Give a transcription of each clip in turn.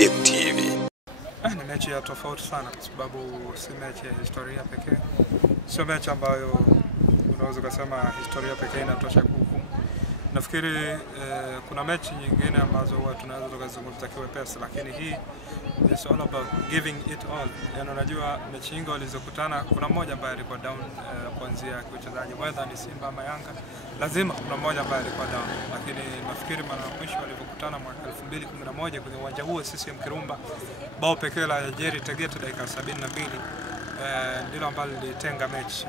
Dick TV. Ni mechi ya tofauti sana kwa sababu si mechi ya historia pekee. Sio mechi ambayo unaweza kusema historia pekee inatosha kuhukumu. Nafikiri kuna mechi nyingine ambazo huwa tunaweza tukazungumza kiwepesi, lakini hii is all about giving it all. Yaani unajua mechi nyingi walizokutana, kuna mmoja ambaye alikuwa down kuanzia kiuchezaji, whether ni Simba ama Yanga, lazima kuna mmoja ambaye alikuwa down. Lakini nafikiri mara ya mwisho walipokutana mwaka 2011 kwenye uwanja huo CCM Kirumba, bao pekee la Jerry Tegeta dakika 72 ndilo ambalo lilitenga mechi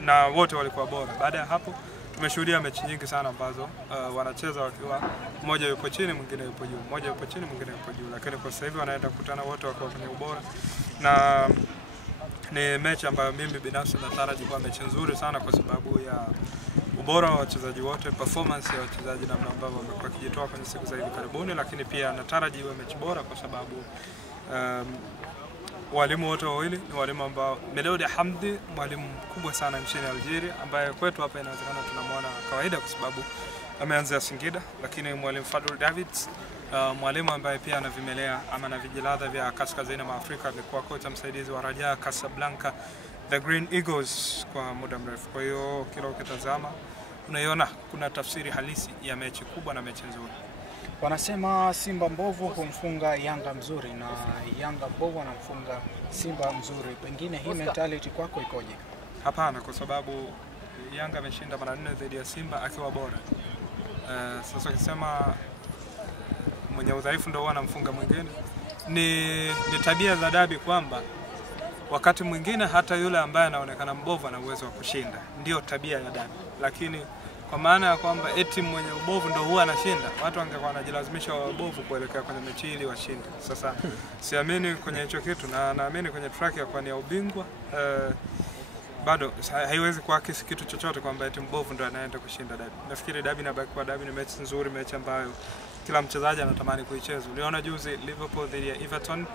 na wote walikuwa bora. Baada ya hapo tumeshuhudia mechi nyingi sana ambazo wanacheza wakiwa mmoja yupo chini mwingine yupo juu, mmoja yupo chini mwingine yupo juu, lakini kwa sasa hivi wanaenda kukutana wote wakiwa kwenye ubora, na ni mechi ambayo mimi binafsi nataraji kuwa mechi nzuri sana kwa sababu ya ubora wa wachezaji wote, performance ya wachezaji namna ambavyo wamekuwa wakijitoa kwenye siku za hivi karibuni, lakini pia nataraji iwe mechi bora kwa sababu walimu wote wawili ni walimu ambao Melody Hamdi, mwalimu mkubwa sana nchini Algeria, ambaye kwetu hapa inawezekana tunamwona kawaida kwa sababu ameanzia Singida, lakini mwalimu Fadul Davids, mwalimu ambaye pia anavimelea ama na vijiladha vya kaskazini mwa Afrika, alikuwa kocha msaidizi wa Raja Casablanca, the Green Eagles kwa muda mrefu. Kwa hiyo kila ukitazama unaiona kuna tafsiri halisi ya mechi kubwa na mechi nzuri. Wanasema Simba mbovu kumfunga Yanga mzuri na Yanga mbovu anamfunga Simba mzuri. Pengine hii mentality kwako ikoje? Hapana, kwa sababu Yanga ameshinda mara 4 dhidi ya Simba akiwa bora. Sasa ukisema mwenye udhaifu ndio anamfunga mwingine, ni tabia za dabi kwamba wakati mwingine hata yule ambaye anaonekana mbovu ana uwezo wa kushinda. Ndio tabia ya dabi. Lakini kwa maana ya kwamba eti mwenye ubovu ndio huwa anashinda, watu wangekuwa wanajilazimisha wabovu kuelekea kwenye mechi ili washinde. Sasa siamini kwenye hicho kitu, na naamini kwenye track ya kuania ubingwa bado haiwezi kuakisi kitu chochote kwamba eti mbovu ndio anaenda kushinda dabi. Nafikiri dabi inabaki kwa dabi, ni mechi nzuri, mechi ambayo kila mchezaji anatamani kuicheza. Uliona juzi Liverpool dhidi ya Everton,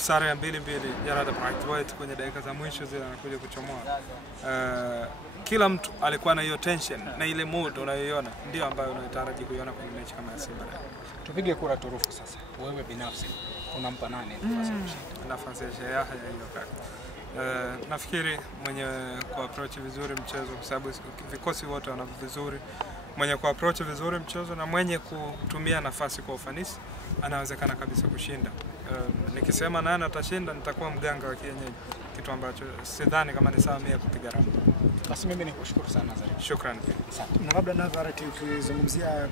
sare ya 2-2, Gerard White kwenye dakika za mwisho zile anakuja kuchomoa. Kila mtu alikuwa na hiyo tension na ile mood unayoiona ndio ambayo unataraji kuiona kwenye mechi kama ya Simba. Tupige kura turufu sasa. Wewe binafsi unampa nani nafasi ya Sheikh hiyo kaka? Nafikiri mwenye ku-approach vizuri mchezo, kwa sababu vikosi wote wana vizuri, mwenye ku-approach vizuri mchezo na mwenye kutumia nafasi kwa ufanisi anawezekana kabisa kushinda. Nikisema nani atashinda nitakuwa mganga wa kienyeji, kitu ambacho sidhani kama ni sawa mimi kupiga ramani. Basi mimi nikushukuru sana Nazari. Shukrani. Na labda Nazari, tukizungumzia